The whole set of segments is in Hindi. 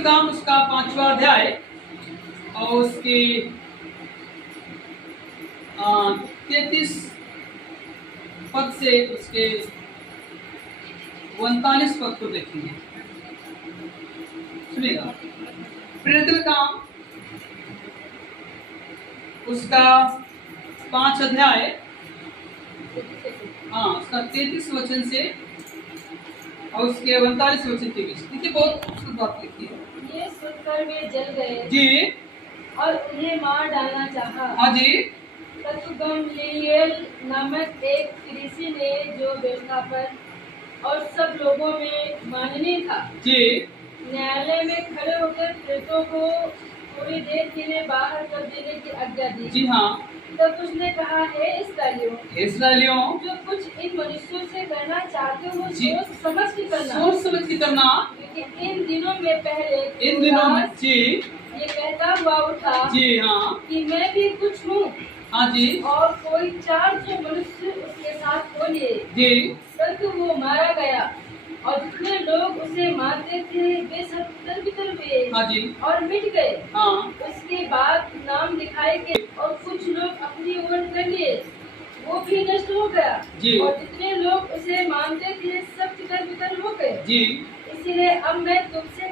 प्रेरित काम उसका 5वां अध्याय और उसके 33 पद से उसके 39 पद को देखेंगे। सुनिएगा, प्रेरित काम उसका 5 अध्याय, उसका 33 वचन से और उसके 39 वचन के बीच। देखिए, बहुत खूबसूरत बात लिखी है। ये सुनकर वे जल गए जी और उन्हें मार डालना चाहा। हाँ जी। तब गमलीएल नामक एक फरीसी ने, जो व्यवस्थापन और सब लोगों में माननीय था, जी न्यायालय में खड़े होकर प्रेरितों को थोड़ी देर के लिए बाहर कर देने की आज्ञा दी। जी हाँ। तब उसने कहा, हे इस्राएलियों, जो कुछ इन मनुष्यों से करना चाहते हो जी, सोच समझ के करना, क्योंकि इन दिनों में पहले इन दिनों में जी ये कहता हुआ उठा जी हाँ कि मैं भी कुछ हूँ, हाँ जी और कोई 400 मनुष्य उसके साथ हो लिए। जी। परंतु वो मारा गया और जितने लोग उसे मारते थे वे सब तितर-बितर हुए हाँ जी और मिट गए। हाँ उसके बाद नाम दिखाए गए और कुछ लोग अपनी ओर कर लिए, वो भी नष्ट हो गया जी। और जितने लोग उसे मानते थे सब तितर-बितर हो गए। जी। इसलिए अब मैं तुमसे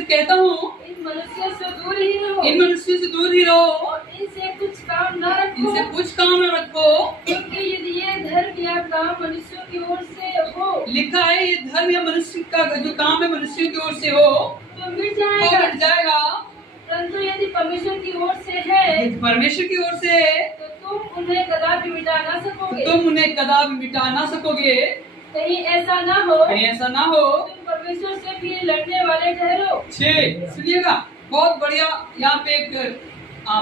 कहता हूँ इन मनुष्यों से दूर ही रहो, इन मनुष्यों से दूर ही रहो और इनसे कुछ काम न रखो, इनसे कुछ काम न रखो, क्योंकि यदि ये धर्म या काम मनुष्यों की ओर से हो, लिखा है ये धर्म या मनुष्य का जो काम है मनुष्यों की ओर से हो तो मिट तो मिट जाएगा। परंतु यदि परमेश्वर की ओर से है, यदि परमेश्वर की ओर से है तो तुम उन्हें कदापि मिटा ना सकोगे। तुम उन्हें कदापि मिटा ना सकोगे। कहीं ऐसा ना हो तुम परमेश्वर से भी लड़ने वाले ठहरो। सुनिएगा, बहुत बढ़िया यहाँ पे एक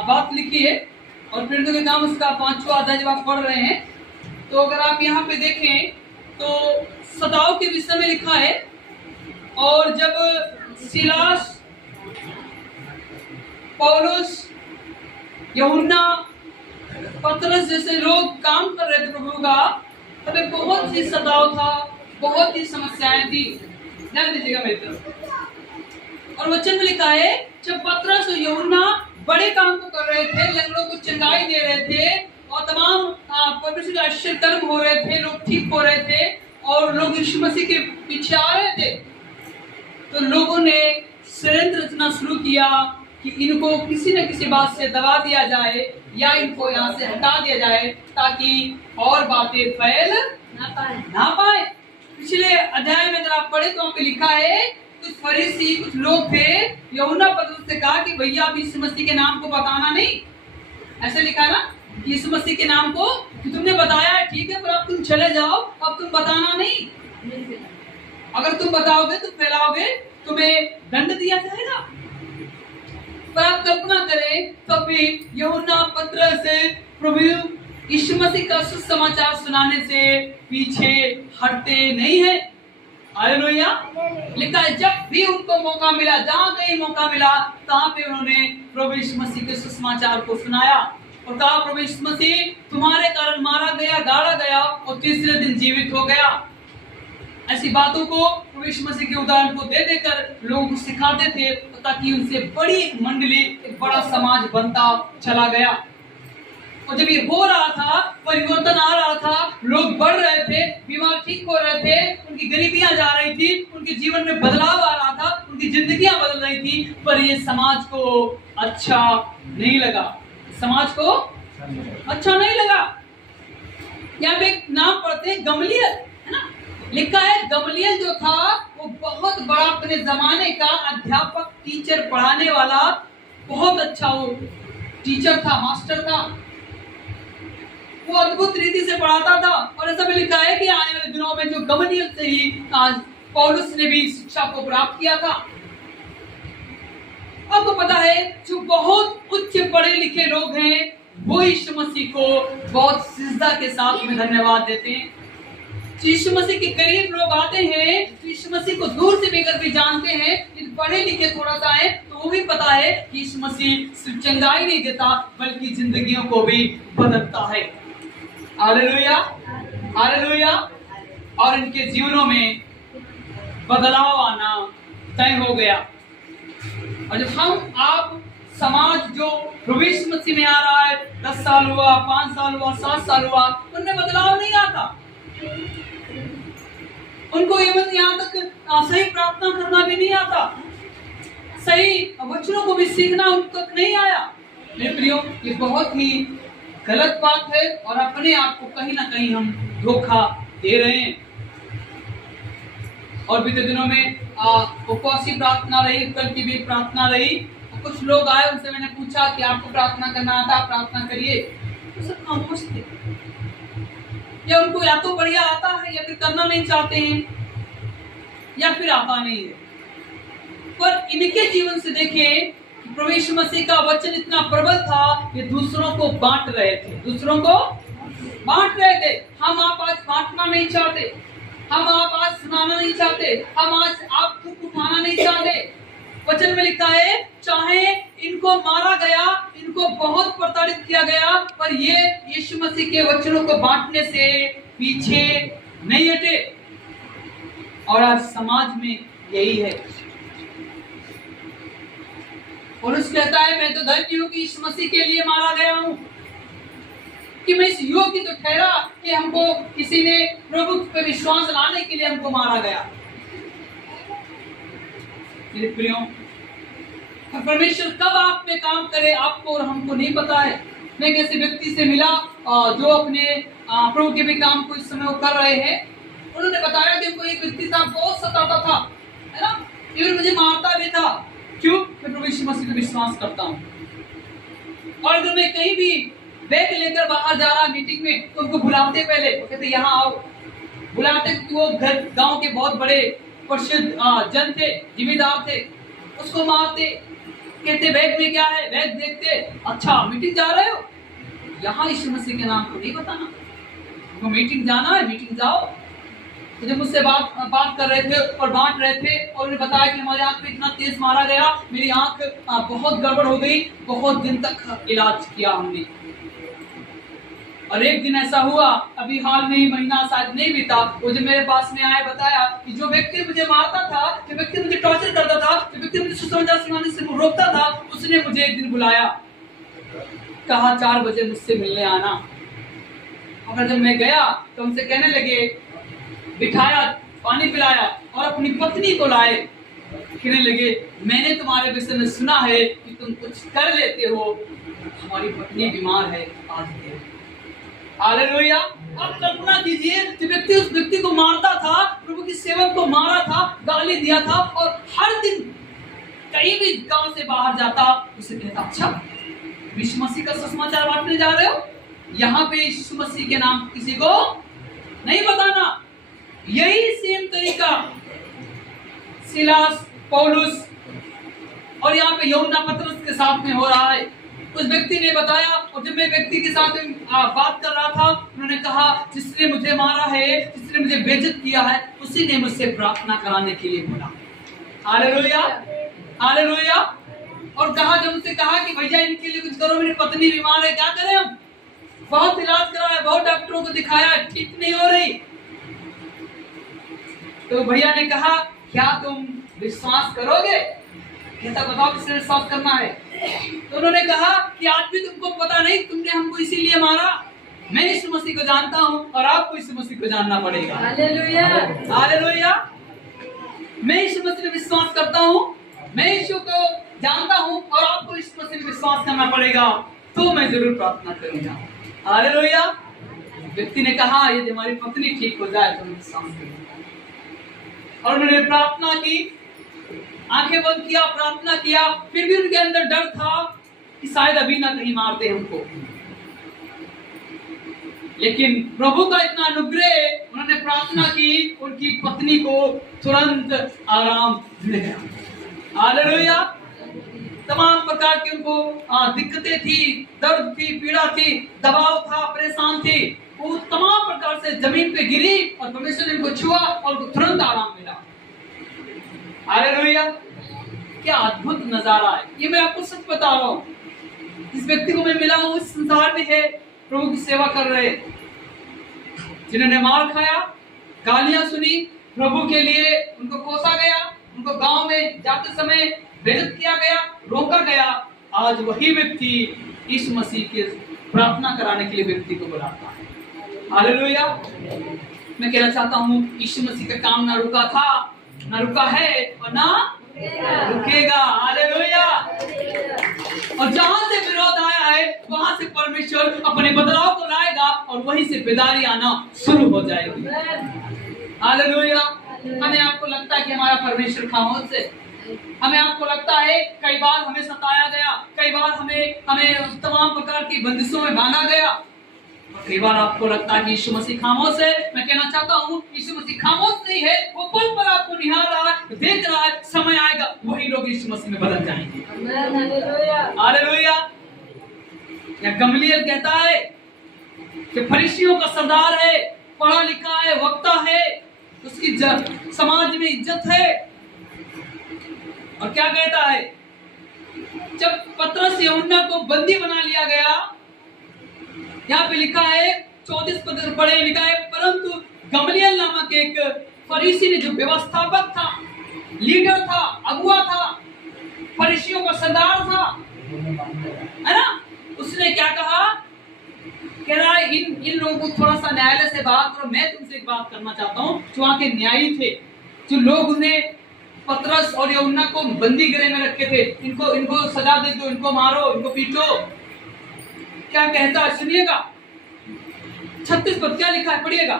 बात लिखी है। और प्रेरितों के काम उसका 5वां अध्याय जब आप पढ़ रहे हैं तो अगर आप यहाँ पे देखें तो सदाओं के विषय में लिखा है। और जब सिलास, पौलुस, यूहन्ना, पतरस जैसे लोग काम कर रहे थे प्रभु का, तब एक बहुत ही सताव था, बहुत ही समस्याएं थी। ध्यान दीजिएगा मेरी तरफ। और वचन में लिखा है जब पतरस और यूहन्ना बड़े काम को कर रहे थे, लंगड़ों को चंगाई दे रहे थे और तमाम परमेश्वर के आश्चर्य कर्म हो रहे थे, लोग ठीक हो रहे थे और लोग यीशु मसीह के पीछे आ रहे थे, तो लोगों ने षड्यंत्र रचना शुरू किया कि इनको किसी न किसी बात से दबा दिया जाए या इनको यहाँ से हटा दिया जाए ताकि और बातें फैल ना पाए। पिछले अध्याय में अगर आप पढ़े तो वहाँ पे लिखा है कुछ फरीसी, कुछ लोग थे, यूहन्ना पतरस से कहा कि भैया अब यीशु मसीह के नाम को बताना नहीं। ऐसे लिखा ना, यीशु मसीह के नाम को कि तुमने बताया है ठीक है, पर अब तुम चले जाओ, अब तुम बताना नहीं। अगर तुम बताओगे, तुम फैलाओगे, तुम्हें दंड दिया जाएगा। पर आप कल्पना करें तब भी यूहन्ना पतरस प्रभु यीशु मसीह का सुसमाचार सुनाने से पीछे हटते नहीं है। हालेलुया। लिखा है जब भी उनको मौका मिला, जहाँ कहीं मौका मिला, तहाँ पे उन्होंने प्रभु यीशु मसीह के सुसमाचार को सुनाया और कहा प्रभु यीशु मसीह तुम्हारे कारण मारा गया, गाड़ा गया और तीसरे दिन जीवित हो गया। ऐसी बातों को प्रभु यीशु मसीह के उदाहरण को दे देकर लोगों को सिखाते थे ताकि उनसे बड़ी मंडली, एक बड़ा समाज बनता चला गया। और जब ये हो रहा था, परिवर्तन आ रहा था, लोग बढ़ रहे थे, बीमार ठीक हो रहे थे, उनकी गरीबियां जा रही थी, उनके जीवन में बदलाव आ रहा था, उनकी जिंदगियां बदल रही थी, पर ये समाज को अच्छा नहीं लगा। समाज को अच्छा नहीं लगा। यहाँ पे एक नाम पढ़ते हैं गमलीएल, है ना। लिखा है गमलीएल जो था वो बहुत बड़ा अपने जमाने का अध्यापक, टीचर, पढ़ाने वाला बहुत अच्छा वो टीचर था, मास्टर था। वो अद्भुत रीति से पढ़ाता था और ऐसा भी लिखा है कि आने वाले दिनों में जो गमलीएल से ही पौलुस ने भी शिक्षा को प्राप्त किया था। आपको पता है जो बहुत उच्च पढ़े लिखे लोग हैं वो यीशु मसीह को बहुत सिजदा के साथ में धन्यवाद देते हैं। यीशु मसीह के करीब लोग आते हैं, यीशु मसीह को दूर से बेकर भी जानते हैं, पढ़े लिखे थोड़ा सा है तो वो भी पता है कि यीशु मसीह सिर्फ चंगाई नहीं देता बल्कि जिंदगियों को भी बदलता है। Hallelujah, hallelujah. और इनके जीवनों में बदलाव आना तय हो गया। और जब हम आप समाज जो प्रभु यीशु मसीह में आ रहा है, 10 साल हुआ, 5 साल हुआ, 7 साल हुआ, उनमें बदलाव नहीं आता। उनको यहाँ तक सही प्रार्थना करना भी नहीं आता, सही वचनों को भी सीखना उनको तक नहीं आया। मेरे प्रियो, ये बहुत ही गलत बात है और अपने आप को कहीं ना कहीं हम धोखा दे रहे हैं। और बीते दिनों में उपवासी प्रार्थना रही, कल की भी प्रार्थना रही। कुछ लोग आए, उनसे मैंने पूछा कि आपको प्रार्थना करना आता, प्रार्थना करिए। तो सब खामोश थे, या उनको या तो बढ़िया आता है या फिर करना नहीं चाहते हैं या फिर आता नहीं है। पर इनके जीवन से देखें, प्रभु यीशु मसीह का वचन इतना प्रबल था, ये दूसरों को बांट रहे थे, दूसरों को बांट रहे थे। हम आप आज बांटना नहीं चाहते, हम आप आज सुनाना नहीं चाहते, हम आज आपको उठाना नहीं चाहते। वचन में लिखा है, चाहे इनको मारा गया, इनको बहुत प्रताड़ित किया गया, पर ये यीशु मसीह के वचनों को बांटने से पीछे नहीं हटे। और आज समाज में यही है। पौलुस कहता है, मैं तो धन्य हूं कि यीशु मसीह के लिए मारा गया हूं, कि मैं इस योग्य तो ठहरा कि हमको किसी ने प्रभु पे विश्वास लाने के लिए हमको मारा गया। मेरे प्रियो, परमेश्वर कब आप में काम करे आपको और हमको नहीं पता है। मैं एक ऐसे व्यक्ति से मिला जो अपने प्रभु के भी काम को इस समय वो कर रहे हैं। उन्होंने बताया कि उनको एक व्यक्ति था, बहुत सताता था, है ना, इवन मुझे मारता भी था। क्यों? मैं प्रभु यीशु मसीह पे विश्वास करता हूँ। और अगर मैं कहीं भी बैग लेकर बाहर जा रहा मीटिंग में, तो उनको बुलाते, पहले वो कहते यहाँ आओ, बुलाते। वो घर गांव के बहुत बड़े प्रसिद्ध जन थे, जिम्मेदार थे। उसको मारते, कहते बैग में क्या है, बैग देखते, अच्छा मीटिंग जा रहे हो, यहाँ यीशु मसीह के नाम को नहीं बताना, वो मीटिंग जाना है, मीटिंग जाओ। तो जब मुझसे बात कर रहे थे और बांट रहे थे, और उन्हें बताया कि हमारी आंख में इतना तेज मारा गया, मेरी आंख बहुत गड़बड़ हो गई, बहुत दिन तक इलाज किया हमने। और एक दिन ऐसा हुआ, अभी हाल में ही, महीना शायद नहीं बीता, वो जब मेरे पास में आया, बताया कि जो व्यक्ति मुझे मारता था, जो व्यक्ति मुझे टॉर्चर करता था, जो व्यक्ति मुझे सुसमाचार सुनाने से रोकता था, उसने मुझे एक दिन बुलाया, कहा 4 बजे मुझसे मिलने आना। और जब मैं गया तो उनसे कहने लगे, बिठाया, पानी पिलाया और अपनी पत्नी को लाए। कहने लगे, मैंने तुम्हारे विषय में सुना है कि तुम कुछ कर लेते हो, हमारी पत्नी बीमार है, आज है। हालेलुया। अब कल्पना कीजिए, जो व्यक्ति उस व्यक्ति को मारता था, प्रभु की सेवक को मारा था, गाली दिया था, और हर दिन कहीं भी गांव से बाहर जाता, उसे कहता, अच्छा यीशु मसीह का सुसमाचार बांटने जा रहे हो, यहाँ पे यीशु मसीह के नाम किसी को नहीं बताना। यही सेम तरीका सिलास, पौलुस और यहाँ पे यूहन्ना पतरस के साथ में हो रहा है। उस व्यक्ति ने बताया, और जब मैं व्यक्ति के साथ बात कर रहा था, उन्होंने कहा, जिसने मुझे मारा है, जिसने मुझे बेइज्जत किया है, उसी ने मुझसे प्रार्थना कराने के लिए बोला। Hallelujah, hallelujah. और कहा, जब उनसे कहा कि भैया इनके लिए कुछ करो, मेरी पत्नी बीमार है, क्या करें हम? बहुत इलाज कराया, बहुत डॉक्टरों को दिखाया, ठीक नहीं हो रही। तो भैया ने कहा, क्या तुम विश्वास करोगे? कहता, बताओ किसने विश्वास करना है? तो उन्होंने कहा कि आज भी तुमको पता नहीं, तुमने हमको इसीलिए मारा। मैं यीशु मसीह को जानता हूँ और आपको यीशु मसीह को जानना पड़ेगा। Hallelujah, hallelujah. मैं यीशु मसीह में विश्वास करता हूँ, मैं यीशु को जानता हूँ, और आपको यीशु मसीह में विश्वास करना पड़ेगा, तो मैं जरूर प्रार्थना करूंगा। हालेलुया। व्यक्ति ने कहा, यदि हमारी पत्नी ठीक हो जाए तो मैं विश्वास करूंगा। और उन्होंने प्रार्थना की, आंखें बंद किया, प्रार्थना किया। फिर भी उनके अंदर डर था कि शायद अभी ना कहीं मारते हमको। लेकिन प्रभु का इतना अनुग्रह, उन्होंने प्रार्थना की, उनकी पत्नी को तुरंत आराम मिल गया। हालेलुया। तमाम प्रकार की उनको दिक्कतें थी, दर्द थी, पीड़ा थी, दबाव था, परेशान थी, वो तमाम प्रकार से जमीन पे गिरी और परमेश्वर ने इनको छुआ और उनको तुरंत आराम मिला। हालेलुया। क्या अद्भुत नजारा है ये, मैं आपको सच बता रहा हूँ। इस व्यक्ति को मैं मिला हूँ, इस संसार में है, प्रभु की सेवा कर रहे, जिन्होंने मार खाया, गालियां सुनी, प्रभु के लिए उनको कोसा गया, उनको गांव में जाते समय बेइज्जत किया गया, रोका गया, आज वही व्यक्ति इस मसीह के प्रार्थना कराने के लिए व्यक्ति को बुलाता है। हालेलुया। मैं कहना चाहता हूँ यीशु मसीह का काम ना रुका था, ना रुका है और ना रुकेगा। हालेलुया। और जहां से विरोध आया है वहां से परमेश्वर अपने बदलाव को लाएगा और वहीं से बेदारी आना शुरू हो जाएगी। हालेलुया। हमें आपको लगता है कि हमारा परमेश्वर खामोश है, हमें आपको लगता है कई बार हमें सताया गया, कई बार हमें तमाम प्रकार की बंदिशों में बांधा गया, कई बार आपको लगता है कि यीशु मसीह खामोश है। मैं कहना चाहता हूँ यीशु मसीह खामोश नहीं है, वो पल पर आपको निहार रहा है, देख रहा है। समय आएगा वही लोग यीशु मसीह में बदल जाएंगे। हालेलुया। या गमलीएल कहता है कि फरीसियों का सरदार है, पढ़ा लिखा है, वक्ता है, उसकी समाज में इज्जत है। और क्या कहता है, जब पतरस यूहन्ना को बंदी बना लिया गया, यहाँ पे लिखा है 34 पद पढ़े, लिखा है परंतु गमलीएल नामक एक फरीसी ने, जो व्यवस्थापक था, लीडर था, अगुआ था, फरीसियों का सरदार था, है ना, उसने क्या कहा, कह रहा है इन लोगों को थोड़ा सा न्यायालय से बात करो। मैं तुमसे एक बात करना चाहता हूँ, जो वहाँ के न्यायी थे, जो लोग उन्हें पतरस और यूहन्ना को बंदी गृह में रखे थे, इनको सजा दे दो, इनको मारो, इनको पीटो। क्या कहता है सुनिएगा, 36 पद क्या लिखा है, पढ़िएगा।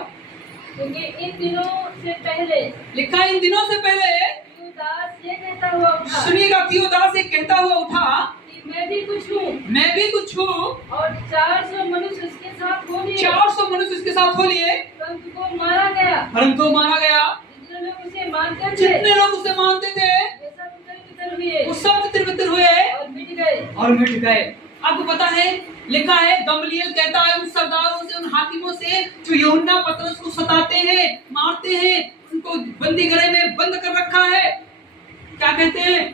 क्योंकि इन दिनों से पहले, लिखा है इन दिनों से पहले, थियोदास ये कहता हुआ उठा, सुनिएगा, थियोदास ये कहता हुआ उठा कि मैं भी कुछ हूँ, मैं भी कुछ हूँ, और 400 मनुष्य उसके साथ हो लिए, 400 मनुष्य उसके साथ हो लिए, परंतु वो मारा गया, जितने लोग उसे मानते थे, जितने लोग उसे मानते थे, वे सब तितर-बितर हुए, वो सब तितर-बितर हुए और मिट गए। आपको पता है, लिखा है गमलीएल कहता है उन सरदारों से, उन हाकिमों से, जो यूहन्ना पतरस को सताते हैं, मारते हैं, उनको बंदी गृह में बंद कर रखा है, क्या कहते हैं,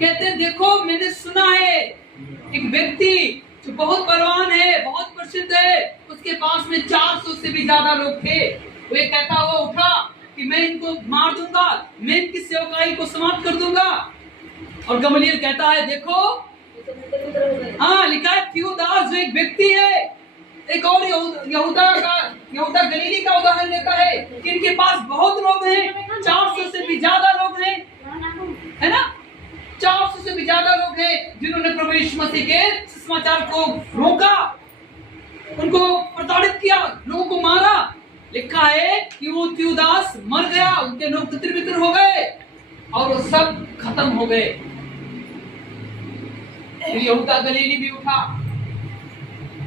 कहते हैं देखो मैंने सुना है एक व्यक्ति जो बहुत बलवान है, बहुत प्रसिद्ध है, उसके पास में 400 से भी ज्यादा लोग थे। वो ये कहता हुआ उठा कि मैं इनको मार दूंगा, मैं इनकी सेवकाई को समाप्त कर दूंगा। और गमलीएल कहता है देखो, हाँ लिखा है थियोदास जो एक व्यक्ति है, एक और यहूदा गलीली का उदाहरण देता है कि इनके पास बहुत लोग हैं, 400 से भी ज्यादा लोग हैं, है ना, 400 से भी ज्यादा लोग हैं जिन्होंने प्रभु यीशु मसीह के सुसमाचार को रोका, उनको प्रताड़ित किया, लोगों को मारा। लिखा है कि वो थियोदास मर गया, उनके लोग तितर-बितर हो गए और वो सब खत्म हो गए। यहूदा गलीली भी उठा,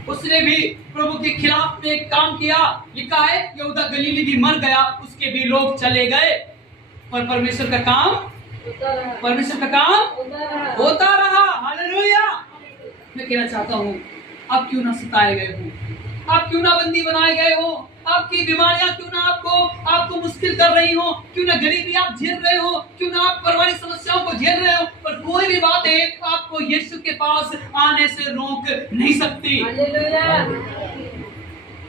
उसने भी प्रभु के खिलाफ में काम किया। लिखा है यहूदा गलीली भी मर गया, उसके भी लोग चले गए, और परमेश्वर का काम होता रहा। हालेलुया। मैं कहना चाहता हूँ, आप क्यों ना सताए गए हो, आप क्यों ना बंदी बनाए गए हो, आपकी बीमारियां क्यों ना आपको मुश्किल कर रही हो, क्यों ना गरीबी आप झेल रहे हो, क्यों ना आप पारिवारिक समस्याओं को झेल रहे हो, पर कोई भी बातें आपको यीशु के पास आने से रोक नहीं सकती।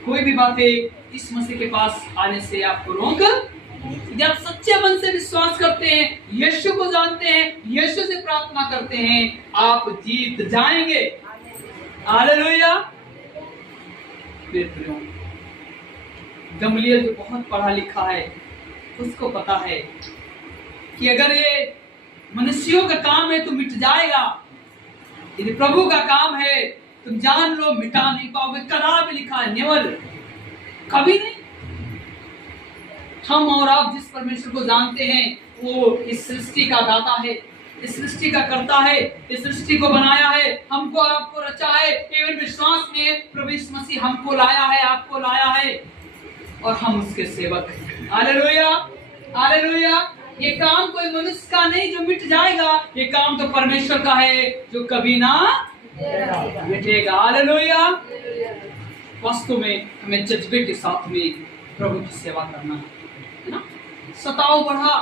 कोई भी बातें इस मसीह के पास आने से आपको रोक, यदि आप सच्चे मन से विश्वास करते हैं, यीशु को जानते हैं, यीशु से प्रार्थना करते हैं, आप जीत जाएंगे। हालेलुया। गमलीएल जो बहुत पढ़ा लिखा है, उसको पता है कि अगर ये मनुष्यों का काम है तो मिट जाएगा, यदि प्रभु का काम है तुम जान लो मिटा नहीं पाओगे। कदा भी लिखा है, नेवर, कभी नहीं। हम और आप जिस परमेश्वर को जानते हैं वो इस सृष्टि का दाता है, इस सृष्टि का करता है, इस सृष्टि को बनाया है, हमको और आपको रचा है। केवल विश्वास में प्रभु यीशु मसीह हमको लाया है, आपको लाया है, और हम उसके सेवक हैं। Hallelujah, hallelujah. ये काम कोई मनुष्य का नहीं जो मिट जाएगा, ये काम तो परमेश्वर का है जो कभी ना मिटेगा। हालेलुया। वास्तव में हमें जज्बे के साथ में प्रभु की सेवा करना है ना। सताव बढ़ा,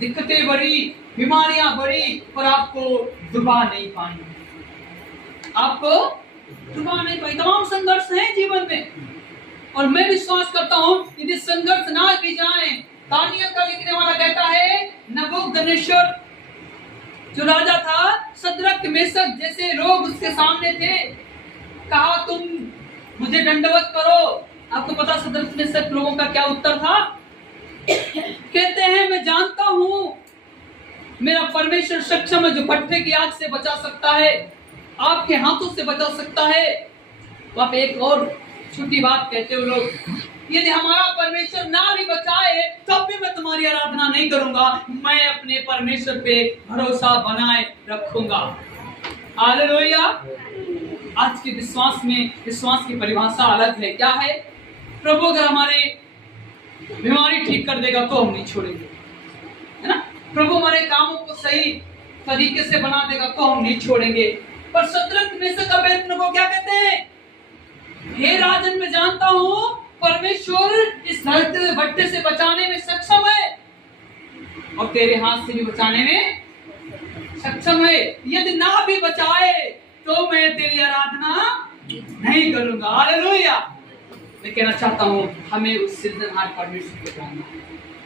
दिक्कतें बढ़ी, बीमारियां बढ़ी, पर आपको डुबा नहीं पाई, आपको डुबा नहीं पाई। तमाम संघर्ष हैं जीवन में, और मैं विश्वास करता हूं यदि संघर्ष ना भी जाए, दानियल का लिखने वाला कहता है नबूकदनेस्सर जो राजा था, सद्रक मेशक जैसे लोग उसके सामने थे। कहा तुम मुझे दंडवत करो। आपको पता सद्रक मेशक लोगों का क्या उत्तर था? कहते हैं मैं जानता हूं मेरा परमेश्वर सक्षम है, जो भट्ठे की आग से बचा सकता है, आपके हाथों से बचा सकता है। वहां पे एक और छोटी बात कहते हो लोग, यदि हमारा परमेश्वर ना भी बचाए तब भी मैं तुम्हारी आराधना नहीं करूंगा, मैं अपने परमेश्वर पे भरोसा बनाए रखूंगा। हालेलुया। आज के विश्वास में विश्वास की परिभाषा अलग है। क्या है? प्रभु अगर हमारे बीमारी ठीक कर देगा तो हम नहीं छोड़ेंगे, है ना। प्रभु हमारे कामों को सही तरीके से बना देगा तो हम नहीं छोड़ेंगे। पर सद्रक मेशक अबेदनगो को क्या कहते हैं? हे राजन, मैं जानता हूं परमेश्वर इस धरती भट्टे से बचाने में सक्षम है और तेरे हाथ से भी बचाने में सक्षम है। यदि ना भी बचाए तो मैं तेरी आराधना नहीं करूंगा। हालेलुया। मैं कहना चाहता हूं हमें उस सृजनहार परमेश्वर को जानना है।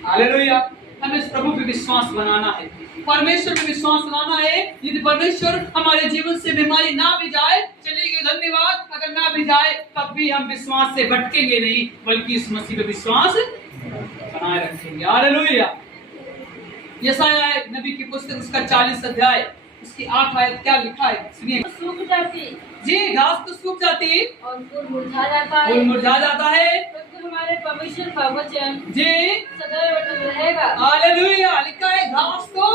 हालेलुया। हमें इस प्रभु पे विश्वास बनाना है, परमेश्वर पे विश्वास बनाना है। यदि परमेश्वर हमारे जीवन से बीमारी ना भी जाए, चलिए धन्यवाद, अगर ना भी जाए तब भी हम विश्वास से भटकेंगे नहीं, बल्कि इस मसीह पे विश्वास बनाए रखेंगे। हालेलुया। यशायाह नबी की पुस्तक उसका 40 अध्याय उसकी 8 आयत क्या लिखा है सुनिए। सूख जाती जी, घास तो सूख जाती और फूल मुरझा जाता है, फूल मुरझा जाता है, परंतु हमारे परमेश्वर का वचन जी सदैव अटल रहेगा। हालेलुया। लिखा है घास तो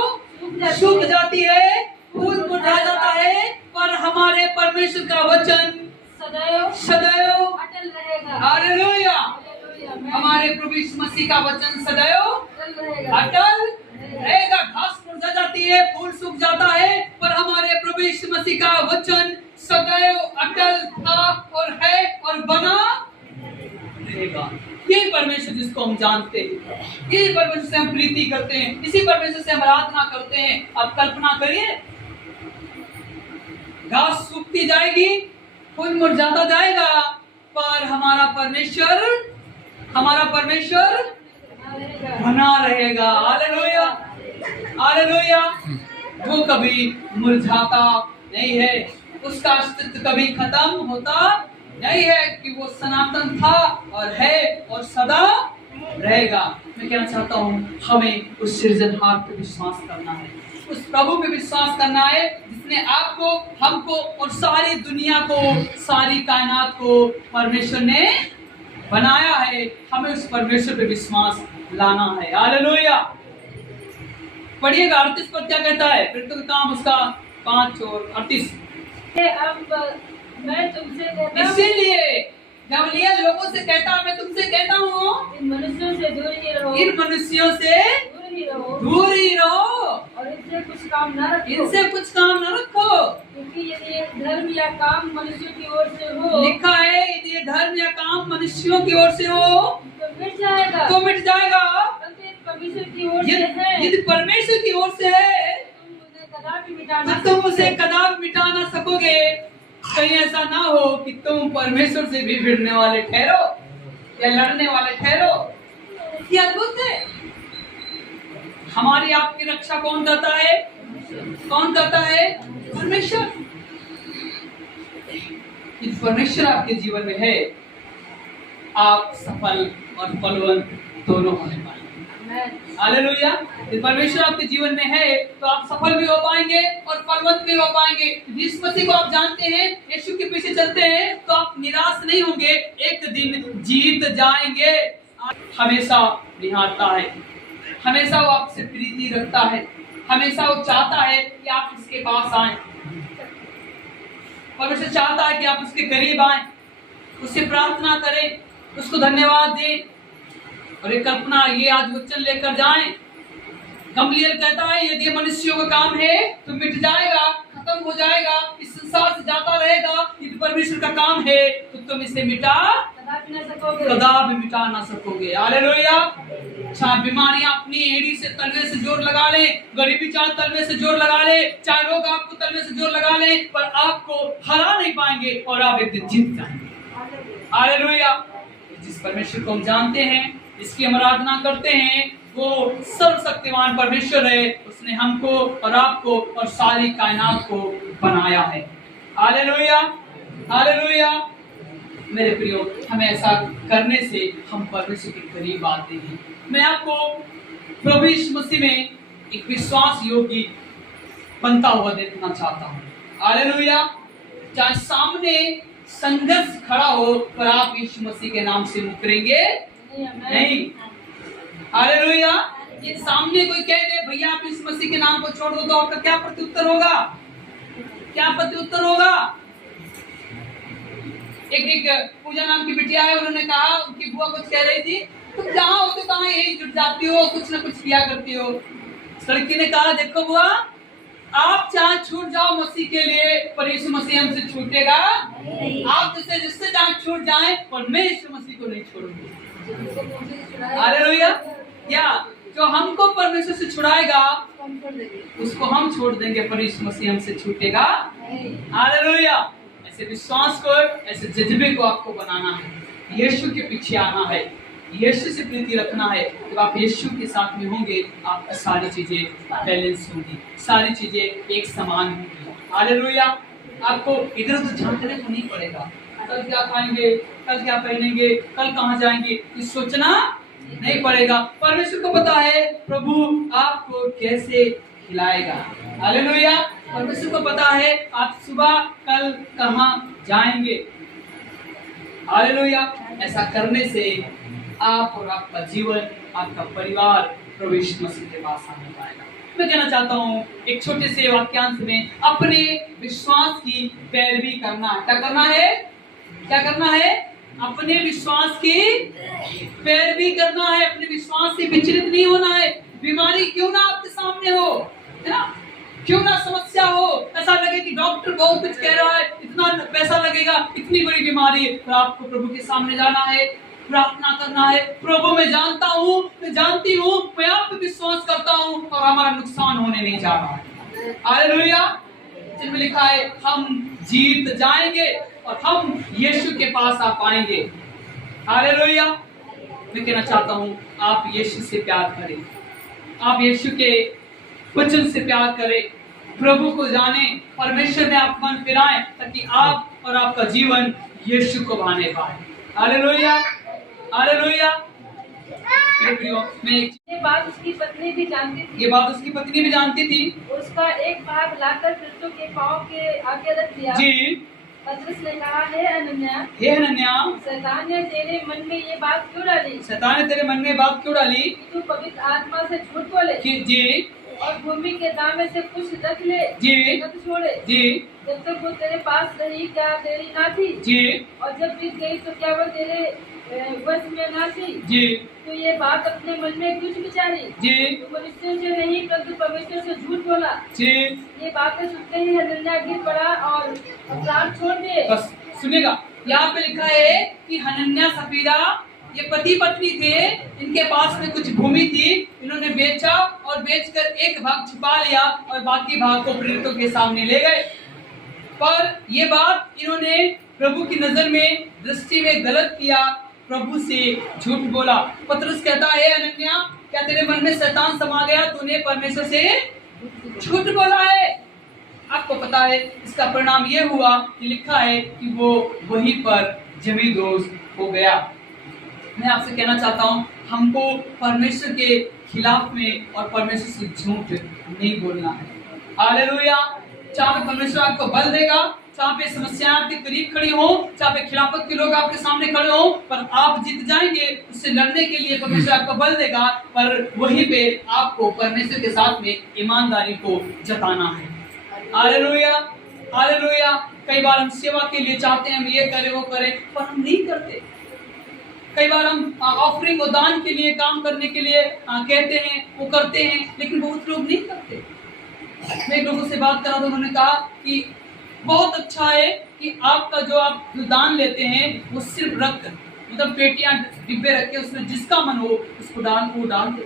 सूख जाती है, फूल मुरझा जाता है, पर हमारे परमेश्वर का वचन सदैव सदैव अटल रहेगा। हालेलुया। हालेलुया। हमारे प्रभु यीशु मसीह का वचन सदैव अटल रहेगा। अटल रहेगा। घास मुरझा जाती है, फूल सूख जाता है, पर हमारे प्रभु यीशु मसीह का वचन सदैव अटल था और है और बना रहेगा। ये परमेश्वर जिसको हम जानते हैं, ये परमेश्वर से हम प्रीति करते हैं, इसी परमेश्वर से हम आराधना करते हैं। आप कल्पना करिए, घास सूखती जाएगी, फूल मुरझाता जाएगा, पर हमारा परमेश्वर बना रहेगा। हालेलुया। हालेलुया। वो कभी मुरझाता नहीं है, उसका अस्तित्व कभी खत्म होता नहीं है, कि वो सनातन था और है और सदा रहेगा। मैं कहना चाहता हूँ हमें उस सृजनहार पे विश्वास करना है, उस प्रभु पे विश्वास करना है जिसने आपको, हमको और सारी दुनिया को, सारी कायनात को परमेश्वर ने बनाया है। हमें उस परमेश्वर पे विश्वास लाना है। हालेलुया। पढ़िएगा 38 पर क्या कहता है, फिर तो काम उसका 5 और 38। अब मैं तुमसे कहता हूं, इसीलिए गमलीएल लोगों से कहता, मैं तुमसे कहता हूँ इन मनुष्यों से दूर ही रहो, इन मनुष्यों से दूर ही रहो और इनसे कुछ काम न रखो, इनसे कुछ काम न रखो। क्योंकि यदि ये धर्म या काम मनुष्यों की ओर से हो, लिखा है यदि ये धर्म या काम मनुष्यों की ओर से हो तो मिट जाएगा, तो मिट जाएगा। परंतु यदि परमेश्वर की ओर से है, यदि परमेश्वर की ओर से है तुम उसे कदापि मिटा न तो तुम उसे कदापि मिटा ना सकोगे। कहीं ऐसा ना हो कि तुम परमेश्वर से भी भिड़ने वाले ठहरो या लड़ने वाले ठहरो। ये अद्भुत है। हमारी आपकी रक्षा कौन करता है? कौन करता है? परमेश्वर। यदि परमेश्वर आपके जीवन में है, आप सफल और फलवंत दोनों होने वाले। हालेलुया। यदि परमेश्वर आपके जीवन में है तो आप सफल भी हो पाएंगे और फलवंत भी हो पाएंगे। जिस मसीह को आप जानते हैं, यीशु के पीछे चलते हैं, तो आप निराश नहीं होंगे, एक दिन जीत जाएंगे। हमेशा निहारता है, हमेशा वो आपसे प्रीति रखता है, हमेशा वो चाहता है कि आप इसके पास आए। परमेश्वर चाहता है कि आप उसके करीब आए, उससे प्रार्थना करें, उसको धन्यवाद दें और एक कल्पना ये आज वचन लेकर जाएं। गमलीएल कहता है यदि मनुष्यों का काम है तो मिट जाएगा, खत्म हो जाएगा, इस संसार से जाता रहेगा। यदि परमेश्वर का काम है तो तुम इसे कदापि मिटा ना सकोगे। हालेलुया। चाहे बीमारियां अपनी एड़ी से तलवे से जोर लगा ले, गरीबी चाहे तलवे से जोर लगा ले, चाहे लोग आपको तलवे से जोर लगा ले, पर आपको हरा नहीं पाएंगे और आप एक दिन जीत जाएंगे। हालेलुया। जिस परमेश्वर को हम जानते हैं, इसकी हम आराधना करते हैं, वो सर्वशक्तिमान परमेश्वर है, उसने हमको और आपको और सारी कायनात को बनाया है। Hallelujah, hallelujah. मेरे प्रियो, हमें ऐसा करने से हम परमेश्वर के करीब आते हैं। मैं आपको प्रभु यीशु मसीह में एक विश्वास योगी बनता हुआ देखना चाहता हूँ। हालेलुया। चाहे सामने संघर्ष खड़ा हो, पर आप यीशु मसीह के नाम से मुकरेंगे नहीं। हालेलुया। ये सामने कोई कह दे भैया आप यीशु मसीह के नाम को छोड़ दो, तो आपका क्या प्रत्युत्तर होगा? क्या प्रत्युत्तर होगा? एक पूजा नाम की बिटिया है, उन्होंने कहा, उनकी बुआ कुछ कह रही थी, तुम जहाँ हो तो कहाँ यही जुट जाती हो, कुछ ना कुछ किया करती हो। लड़की ने कहा, देखो बुआ, आप चाहे छूट जाओ मसीह के लिए, पर यीशु मसीह हमसे छूटेगा। आप जिससे चाहे छूट जाए, पर मैं यीशु मसीह को नहीं छोड़ूंगी। हालेलुया। क्या जो हमको परमेश्वर से छुड़ाएगा उसको हम छोड़ देंगे, पर यीशु मसीह हमसे छूटेगा। हालेलुया। ऐसे विश्वास को, ऐसे जज्बे को आपको बनाना है, यीशु के पीछे आना है, यीशु से प्रीति रखना है। जब आप यीशु के साथ में होंगे, आपकी सारी चीजें बैलेंस होंगी, सारी चीजें एक समान होंगी। हालेलुया। आपको इधर उधर झांकने को नहीं पड़ेगा, कल क्या खाएंगे, कल क्या पहनेंगे, कल कहाँ जाएंगे, ये सोचना नहीं पड़ेगा। परमेश्वर को पता है प्रभु आपको कैसे खिलाएगा। हालेलुया। परमेश्वर को पता है आप सुबह कल कहाँ जाएंगे। हालेलुया। ऐसा करने से आप और आपका जीवन, आपका परिवार प्रभु यीशु मसीह के पास आने पाएगा। मैं कहना चाहता हूँ एक छोटे से वाक्यांश में, अपने विश्वास की पैरवी करना है। क्या करना है? क्या करना है? अपने विश्वास की पैरवी करना है। अपने विश्वास से विचलित नहीं होना है। बीमारी क्यों ना आपके सामने हो, है ना, क्यों ना समस्या हो, ऐसा लगे कि डॉक्टर बहुत कुछ कह रहा है, इतना पैसा लगेगा, इतनी बड़ी बीमारी है, तो आपको प्रभु के सामने जाना है, प्रार्थना करना है। प्रभु मैं जानता हूँ, मैं जानती हूँ, मैं आप पे विश्वास करता हूँ और हमारा नुकसान होने नहीं जा रहा है। हालेलुया। जिसमें लिखा है हम जीत जाएंगे और हम यीशु के पास आ पाएंगे। हालेलुया। मैं कहना चाहता हूँ आप यीशु से प्यार करें, आप यीशु के वचन से प्यार करें, प्रभु को जाने, परमेश्वर में आप मन फिराएं, ताकि आप और आपका जीवन यीशु को पाने पाए। Hallelujah, hallelujah. ये बात उसकी पत्नी भी जानती थी। ये बात उसकी पत्नी भी जानती थी। उसका एक भाग लाकर फिरतों के पांव के आगे रख दिया। जी। पतरस ने कहा, हे अनन्या, शैतान ने तेरे मन में ये बात क्यों डाली? शैतान ने तेरे मन में बात क्यों डाली? तू पवित्र आत्मा से झूठ बोले। जी। और भूमि के दामे से कुछ रख ले, जी, मत छोड़े। जी। जब तक वो तेरे पास रही, क्या तेरी ना थी? जी। और जब बीत गई तो क्या वो तेरे वश में ना थी? जी। तो ये बात अपने मन में क्यों विचारी? जी। तो मनुष्य से नहीं परंतु परमेश्वर से झूठ बोला। जी। ये बातें सुनते ही हनन्याह गिर पड़ा और अपराध छोड़ दिए। बस सुनिएगा, यहाँ पे लिखा है कि हनन्याह सफीरा ये पति पत्नी थे, इनके पास में कुछ भूमि थी, इन्होंने बेचा और बेचकर एक भाग छुपा लिया और बाकी भाग को प्रेरितों के सामने ले गए। पर ये बात इन्होंने प्रभु की नजर में, दृष्टि में गलत किया, प्रभु से झूठ बोला। पतरस कहता है, अनन्या, क्या तेरे मन में शैतान समा गया? तूने परमेश्वर से झूठ बोला है। आपको पता है इसका परिणाम ये हुआ कि लिखा है कि वो वहीं पर जमी दोष हो गया। मैं आपसे कहना चाहता हूँ हमको परमेश्वर के खिलाफ में और परमेश्वर से झूठ नहीं बोलना है। हालेलुया। चाहे परमेश्वर आपको बल देगा, चाहे समस्याएं आपके करीब खड़ी हो, चाहे खिलाफत के लोग आपके सामने खड़े हो, पर आप जीत जाएंगे। उससे लड़ने के लिए परमेश्वर आपको बल देगा, पर वहीं पे आपको परमेश्वर के साथ में ईमानदारी को जताना है। Hallelujah, hallelujah. कई बार हम सेवा के लिए चाहते हैं, हम ये करें वो करें, पर हम नहीं करते। कई बार हम ऑफरिंग और दान के लिए, काम करने के लिए कहते हैं, वो करते हैं, लेकिन बहुत लोग नहीं करते। मैं लोगों से बात करा तो उन्होंने कहा कि बहुत अच्छा है कि आपका जो आप दान लेते हैं वो सिर्फ रख, मतलब पेटियां डिब्बे रख के उसमें जिसका मन हो उसको डाल दे,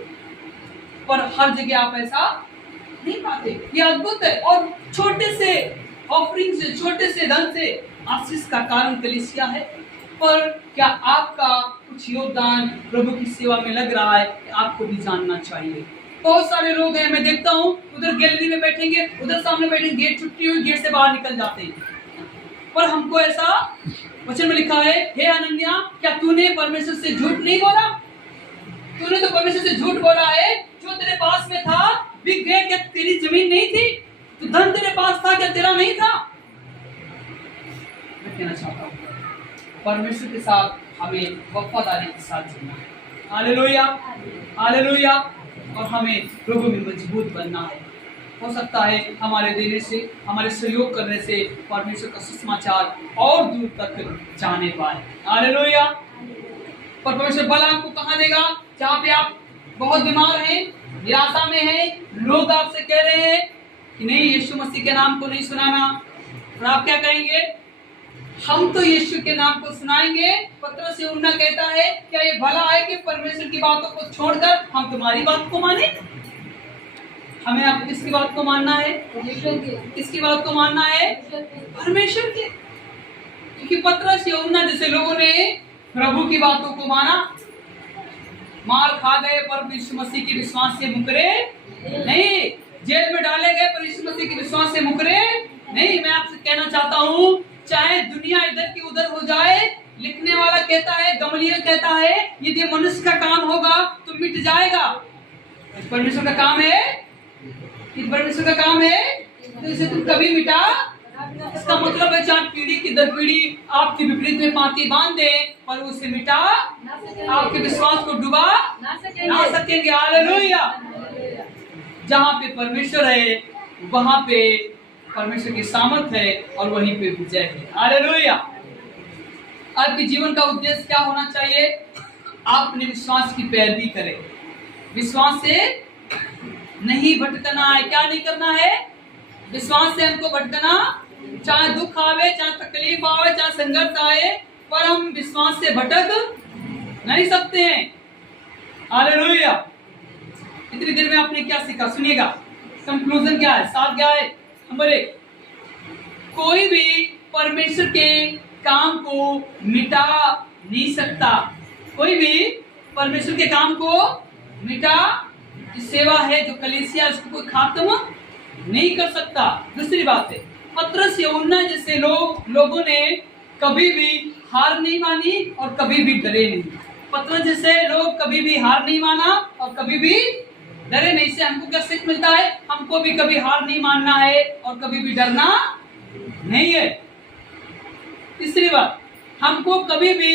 पर हर जगह आप ऐसा नहीं पाते। ये अद्भुत है। और छोटे से ऑफरिंग से, छोटे से धन से आशीष का कारण कलीसिया है। पर क्या आपका कुछ योगदान प्रभु की सेवा में लग रहा है? आपको भी जानना चाहिए। बहुत सारे लोग हैं, मैं देखता हूँ, उधर गैलरी में बैठेंगे, उधर सामने बैठेंगे, गेट छुट्टी हुई, गेट से बाहर निकल जाते हैं। पर हमको ऐसा वचन में लिखा है, हे अनन्या, क्या तूने परमेश्वर से झूठ नहीं बोला? तूने तो परमेश्वर से झूठ बोला है। जो तेरे पास में था बिक गया, क्या तेरी जमीन नहीं थी? तो धन तेरे पास था, क्या तेरा नहीं था? मैं कहना चाहता हूँ, परमेश्वर के साथ हमें वफादारी के साथ जीना है। Hallelujah, hallelujah. और हमें प्रभु में मजबूत बनना है। हो सकता है हमारे देने से, हमारे सहयोग करने से परमेश्वर का सुसमाचार और दूर तक जाने पाए। हालेलुया। पर परमेश्वर भला आपको कहाँ देगा? जहाँ पे आप बहुत बीमार हैं, निराशा में हैं, लोग आपसे कह रहे हैं कि नहीं, यीशु मसीह के नाम को नहीं सुनाना, और आप क्या कहेंगे? हम तो यीशु के नाम को सुनाएंगे। पत्रस यूहन्ना कहता है, क्या ये भला है कि परमेश्वर की बातों को छोड़कर हम तुम्हारी बात को माने? हमें आप किसकी बात को मानना है? किसकी बात को मानना है? परमेश्वर की। क्योंकि पत्रस यूहन्ना जैसे लोगों ने प्रभु की बातों को माना, मार खा गए पर यीशु मसीह के विश्वास से मुकरे नहीं, जेल में डाले गए पर यीशु मसीह के विश्वास से मुकरे नहीं। मैं आपसे कहना चाहता हूँ, चाहे दुनिया इधर की उधर हो जाए, लिखने वाला कहता है, गमलीएल कहता है, यदि मनुष्य का काम होगा तो मिट जाएगा। परमेश्वर का काम है, परमेश्वर का काम है, तो इसे तुम कभी मिटा। इसका मतलब है, चाहे पीढ़ी की दर पीढ़ी आपकी विपरीत में पाती बांध दे, पर उसे मिटा आपके विश्वास को डुबा ना सकेंगे। हालेलुया। जहाँ पे परमेश्वर है वहाँ पे परमेश्वर की सामर्थ है और वहीं पे विजय है। हालेलुया। आपके जीवन का उद्देश्य क्या होना चाहिए? आप अपने विश्वास की पैरवी करें, विश्वास से नहीं भटकना है। क्या नहीं करना है? विश्वास से हमको भटकना, चाहे दुख आवे, चाहे तकलीफ आवे, चाहे संघर्ष आए, पर हम विश्वास से भटक नहीं सकते हैं। हालेलुया। इतनी देर में आपने क्या सीखा? सुनिएगा, कंक्लूजन क्या है, साथ क्या है? नंबर 1, कोई भी परमेश्वर के काम को मिटा नहीं सकता। कोई भी परमेश्वर के काम को मिटा, जो सेवा है, जो कलीसिया, उसको कोई खत्म नहीं कर सकता। दूसरी बात है, पत्रस यूहन्ना जैसे लोगों ने कभी भी हार नहीं मानी और कभी भी डरे नहीं। पत्रस जैसे लोग कभी भी हार नहीं माना और कभी भी डरे नहीं। से हमको क्या सीख मिलता है? हमको भी कभी हार नहीं मानना है और कभी भी डरना नहीं है। तीसरी बात, हमको कभी भी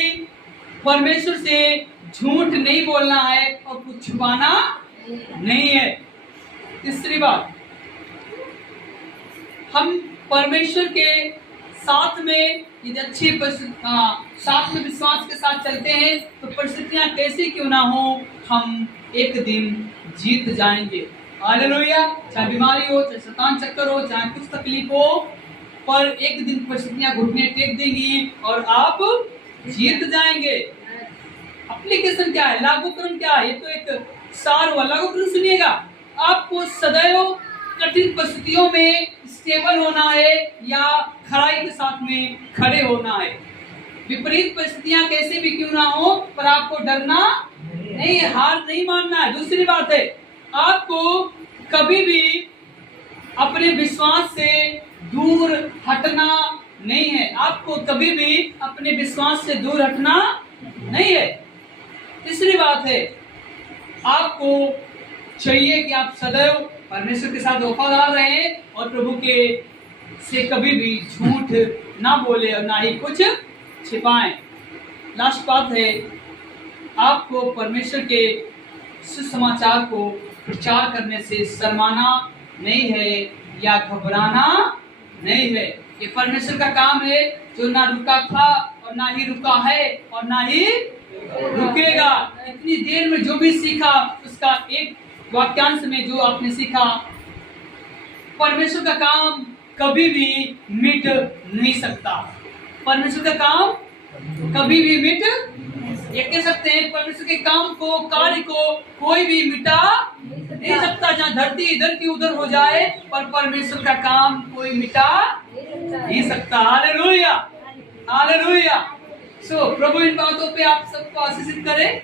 परमेश्वर से झूठ नहीं बोलना है और कुछ छुपाना नहीं है। तीसरी बात, हम परमेश्वर के साथ में यदि अच्छी साथ में विश्वास के साथ चलते हैं तो परिस्थितियां कैसी क्यों ना हो, हम एक दिन जीत जाएंगे। हालेलुया। चाहे बीमारी हो, चाहे शैतान चक्कर हो, चाहे कुछ तकलीफ हो, पर एक दिन परिस्थितियां घुटने टेक देंगी और आप जीत जाएंगे। एप्लीकेशन क्या है? लागूकरण क्या है? ये तो एक सार हुआ। लागूकरण सुनिएगा, आपको सदैव कठिन परिस्थितियों में स्टेबल होना है या खराई के साथ में खड़े होना है। विपरीत परिस्थितियां कैसे भी क्यों ना हो, पर आपको डरना नहीं, हार नहीं मानना है। दूसरी बात है, आपको कभी भी अपने विश्वास से दूर हटना नहीं है। आपको कभी भी अपने विश्वास से दूर हटना नहीं है। तीसरी बात है, आपको चाहिए कि आप सदैव परमेश्वर के साथ वफादार रहें और प्रभु के से कभी भी झूठ ना बोले और ना ही कुछ छिपाएं। लास्ट बात है, आपको परमेश्वर के सुसमाचार को प्रचार करने से शर्माना नहीं है या घबराना नहीं है। ये परमेश्वर का काम है जो ना रुका था और ना ही रुका है और ना ही रुकेगा। इतनी देर में जो भी सीखा उसका एक वाक्यांश में जो आपने सीखा, परमेश्वर का काम कभी भी मिट नहीं सकता। परमेश्वर का काम कभी भी मिट, ये कह सकते हैं, परमेश्वर के काम को, कार्य को कोई भी मिटा नहीं सकता। जहाँ धरती इधर की उधर हो जाए, पर परमेश्वर का काम कोई मिटा नहीं सकता। Hallelujah, hallelujah. प्रभु इन बातों पे आप सबको आशीषित करे।